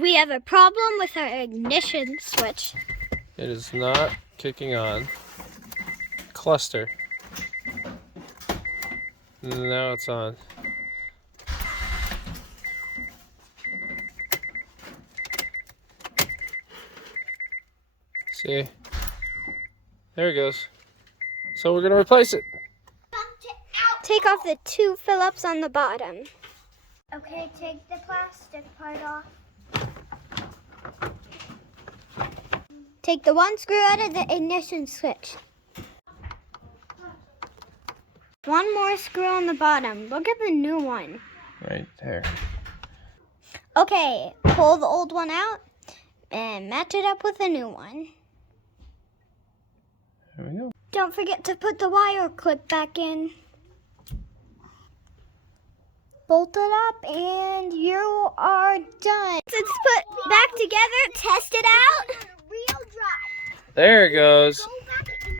We have a problem with our ignition switch. It is not kicking on. Cluster. Now it's on. See? There it goes. So we're going to replace it. Take off the 2 Phillips on the bottom. Okay, take the plastic part off. Take the 1 screw out of the ignition switch. 1 more screw on the bottom. Look at the new one. Right there. Okay, pull the old one out and match it up with the new one. There we go. Don't forget to put the wire clip back in. Bolt it up and you are done. Let's put back together, test it out. There it goes.